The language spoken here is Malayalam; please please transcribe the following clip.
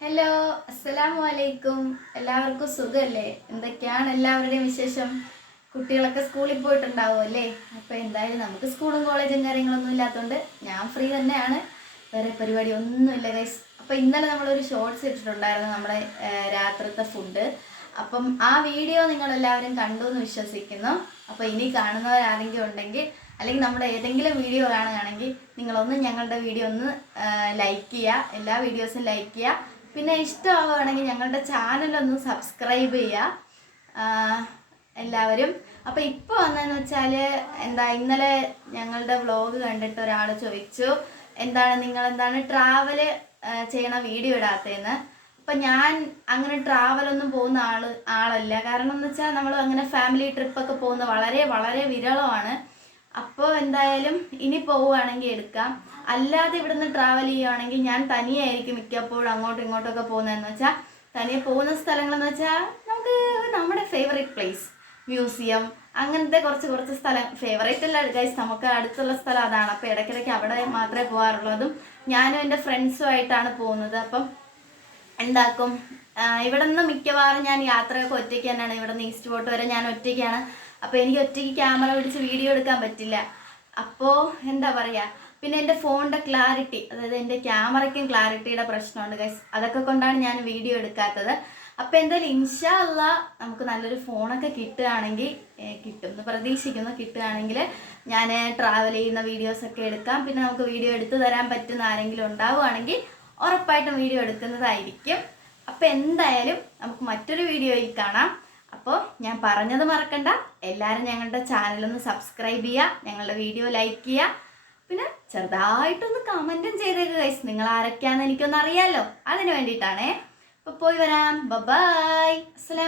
ഹലോ, അസ്സലാമു അലൈക്കും. എല്ലാവർക്കും സുഖമല്ലേ? എന്തൊക്കെയാണ് എല്ലാവരുടെയും വിശേഷം? കുട്ടികളൊക്കെ സ്കൂളിൽ പോയിട്ടുണ്ടാവും അല്ലേ? അപ്പോൾ എന്തായാലും നമുക്ക് സ്കൂളും കോളേജും കാര്യങ്ങളൊന്നും ഇല്ലാത്തതുകൊണ്ട് ഞാൻ ഫ്രീ തന്നെയാണ്. വേറെ പരിപാടി ഒന്നുമില്ല ഗൈസ്. അപ്പോൾ ഇന്നലെ നമ്മളൊരു ഷോർട്സ് ഇട്ടിട്ടുണ്ടായിരുന്നു നമ്മുടെ രാത്രിത്തെ ഫുഡ്. അപ്പം ആ വീഡിയോ നിങ്ങളെല്ലാവരും കണ്ടു എന്ന് വിശ്വസിക്കുന്നു. അപ്പോൾ ഇനി കാണുന്നവരാരെങ്കിലും ഉണ്ടെങ്കിൽ അല്ലെങ്കിൽ നമ്മുടെ ഏതെങ്കിലും വീഡിയോ കാണുകയാണെങ്കിൽ നിങ്ങളൊന്ന് ഞങ്ങളുടെ വീഡിയോ ഒന്ന് ലൈക്ക് ചെയ്യുക. എല്ലാ വീഡിയോസും ലൈക്ക് ചെയ്യുക. പിന്നെ ഇഷ്ടമാവുകയാണെങ്കിൽ ഞങ്ങളുടെ ചാനലൊന്ന് സബ്സ്ക്രൈബ് ചെയ്യുക എല്ലാവരും. അപ്പോൾ ഇപ്പോൾ വന്നതെന്ന് വെച്ചാൽ ഇന്നലെ ഞങ്ങളുടെ വ്ളോഗ് കണ്ടിട്ട് ഒരാൾ ചോദിച്ചു നിങ്ങളെന്താണ് ട്രാവല് ചെയ്യണ വീഡിയോ ഇടാത്തതെന്ന്. അപ്പം ഞാൻ അങ്ങനെ ട്രാവലൊന്നും പോകുന്ന ആളല്ല. കാരണം എന്ന് വെച്ചാൽ നമ്മൾ അങ്ങനെ ഫാമിലി ട്രിപ്പൊക്കെ പോകുന്നത് വളരെ വളരെ വിരളമാണ്. അപ്പോൾ എന്തായാലും ഇനി പോവുകയാണെങ്കിൽ എടുക്കാം. അല്ലാതെ ഇവിടുന്ന് ട്രാവൽ ചെയ്യുകയാണെങ്കിൽ ഞാൻ തനിയായിരിക്കും മിക്കപ്പോഴും അങ്ങോട്ടും ഇങ്ങോട്ടൊക്കെ പോകുന്നതെന്ന് വെച്ചാൽ. തനിയെ പോകുന്ന സ്ഥലങ്ങളെന്ന് വെച്ചാൽ നമുക്ക് നമ്മുടെ ഫേവറേറ്റ് പ്ലേസ് മ്യൂസിയം അങ്ങനത്തെ കുറച്ച് സ്ഥലം ഫേവറേറ്റ് അല്ല ഗൈസ്, നമുക്ക് അടുത്തുള്ള സ്ഥലം അതാണ്. അപ്പോൾ ഇടയ്ക്കിടയ്ക്ക് അവിടെ മാത്രമേ പോകാറുള്ളൂ. അതും ഞാനും എൻ്റെ ഫ്രണ്ട്സുമായിട്ടാണ് പോകുന്നത്. അപ്പം എന്താക്കും ഇവിടെ നിന്ന് മിക്കവാറും ഞാൻ യാത്രയൊക്കെ ഒറ്റയ്ക്ക് തന്നെയാണ്. ഇവിടെ നിന്ന് ഈസ്റ്റ് ഫോർട്ട് വരെ ഞാൻ ഒറ്റയ്ക്കാണ്. അപ്പോൾ എനിക്ക് ഒറ്റയ്ക്ക് ക്യാമറ പിടിച്ച് വീഡിയോ എടുക്കാൻ പറ്റില്ല. അപ്പോൾ എന്താ പറയുക, പിന്നെ എൻ്റെ ഫോണിൻ്റെ ക്ലാരിറ്റി, അതായത് എൻ്റെ ക്യാമറയ്ക്കും ക്ലാരിറ്റിയുടെ പ്രശ്നമുണ്ട് ഗൈസ്. അതൊക്കെ കൊണ്ടാണ് ഞാൻ വീഡിയോ എടുക്കാത്തത്. അപ്പോൾ എന്തായാലും ഇൻഷാ അല്ലാഹ് നമുക്ക് നല്ലൊരു ഫോണൊക്കെ കിട്ടുകയാണെങ്കിൽ, കിട്ടുമെന്ന് പ്രതീക്ഷിക്കുന്നു, കിട്ടുകയാണെങ്കിൽ ഞാൻ ട്രാവൽ ചെയ്യുന്ന വീഡിയോസൊക്കെ എടുക്കാം. പിന്നെ നമുക്ക് വീഡിയോ എടുത്തു തരാൻ പറ്റുന്ന ആരെങ്കിലും ഉണ്ടാവുകയാണെങ്കിൽ ഉറപ്പായിട്ടും വീഡിയോ എടുക്കുന്നതായിരിക്കും. അപ്പോൾ എന്തായാലും നമുക്ക് മറ്റൊരു വീഡിയോയിൽ കാണാം. അപ്പോൾ ഞാൻ പറഞ്ഞത് മറക്കണ്ട, എല്ലാവരും ഞങ്ങളുടെ ചാനലൊന്ന് സബ്സ്ക്രൈബ് ചെയ്യുക, ഞങ്ങളുടെ വീഡിയോ ലൈക്ക് ചെയ്യുക, പിന്നെ ചെറുതായിട്ടൊന്ന് കമൻറ്റും ചെയ്തേക്കുക ഗൈസ്. നിങ്ങൾ ആരൊക്കെയാണെന്ന് എനിക്കൊന്ന് അറിയാമല്ലോ, അതിന് വേണ്ടിയിട്ടാണേ. അപ്പോൾ പോയി വരാം. ബൈ. അസ്സലാം.